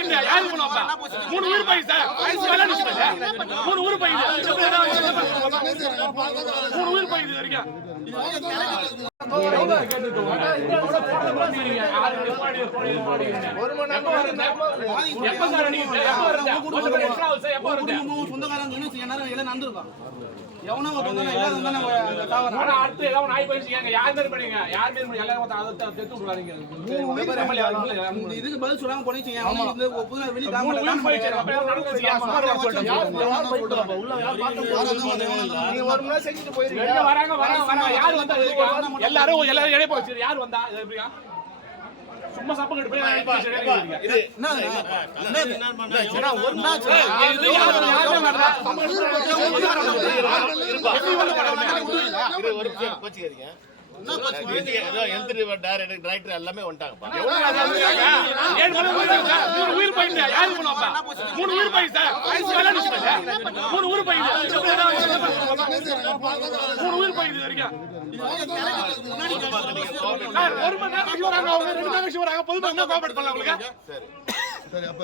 போயிட்டு யாரு பண்ணுவாங்க 3 உயிர் போய் சார் 3 உயிர் போய் 3 உயிர் போய் இது வரைக்கும் இதுக்கு பதில் சொல்லாம போனீங்க எல்லாரும் இடையே போச்சு யாரு வந்தா சும்மா சாப்பாடு போய் எல்லாமே வந்துட்டாங்க உயிர் போயிட்டு யாரு பண்ணுவாங்க 3 உயிர் போய் சார் 3 உயிர் போய் 3 உயிர் போய் இது வரைக்கும் ஒரு மணி நேரம் ஷூராங்க அவங்க 2 மணி நேரம் ஷூராங்க பொதுமக்கள் கோஆபரேட் பண்ணலாம் உங்களுக்கு சரி அப்ப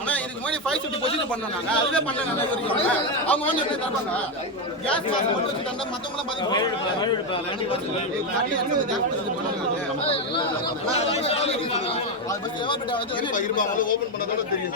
ஆனா இதுக்கு முன்னாடி 550 பொசிஷன் பண்ணாங்க அதுவே பண்ணல நல்ல வரைக்கும் அவங்க வந்து எப்படி தரப்பாங்க கேஸ் காசு மட்டும் வச்சு தந்தா மத்தவங்கள பாதிக்கும் இருப்பாங்க ஓபன் பண்ணதோட தெரியும்